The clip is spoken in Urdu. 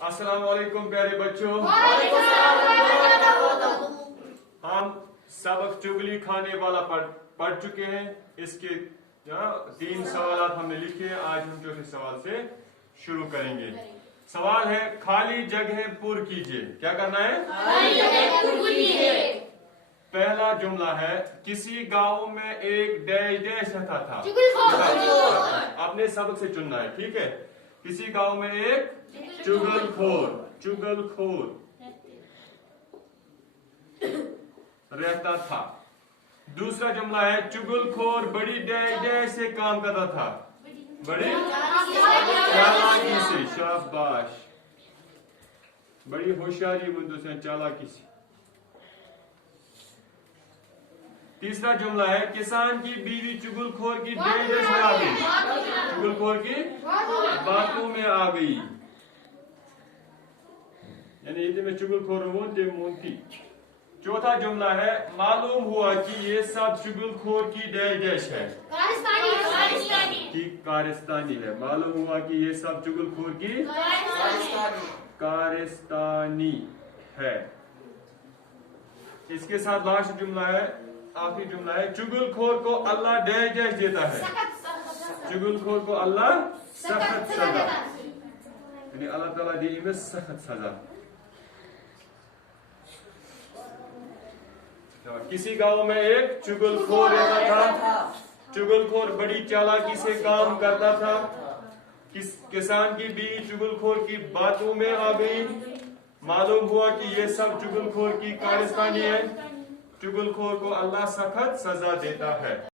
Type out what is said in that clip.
السلام علیکم پیارے بچوں، ہم سبق چگلی کھانے والا پڑھ چکے ہیں۔ اس کے 3 سوالات ہم نے لکھے ہیں۔ آج ہم چوتھے سوال سے شروع کریں گے۔ سوال ہے خالی جگہیں پر کیجیے۔ کیا کرنا ہے؟ خالی جگہیں پر کیجیے۔ پہلا جملہ ہے کسی گاؤں میں ایک ڈیش ڈیش رہتا تھا۔ اپنے سبق سے چننا ہے، ٹھیک ہے؟ کسی گاؤں میں ایک چگل خور رہتا تھا۔ دوسرا جملہ ہے چگل خور بڑی ڈیش ڈیش سے کام کرتا تھا۔ بڑی چالاکی سے، شاباش، بڑی ہوشیاری بندوں سے، چالاکی سے۔ تیسرا جملہ ہے کسان کی بیوی چگل خور کی ڈیش ڈیش میں آ گئی۔ چگل خور کی باتوں میں آ گئی، یعنی یہ میں چگل خور ہوں تے مونتی۔ چوتھا جملہ ہے معلوم ہوا کہ یہ سب چگل خور کی ڈیش ڈیش ہے، کارستانی ہے۔ معلوم ہوا کہ یہ سب چگل خور کی کارستانی ہے۔ اس کے ساتھ لاسٹ جملہ ہے، آخری جملہ ہے چگل خور کو اللہ ڈیش ڈیش دیتا ہے۔ چگل خور کو اللہ سخت سزا، یعنی اللہ تعالیٰ دی میں سخت سزا۔ کسی گاؤں میں ایک چگل خور رہتا تھا۔ چگل خور بڑی چالاکی سے کام کرتا تھا۔ کسان کی بیوی چگل خور کی باتوں میں آ گئی۔ معلوم ہوا کہ یہ سب چگل خور کی کارستانی ہے۔ چگل خور کو اللہ سخت سزا دیتا ہے۔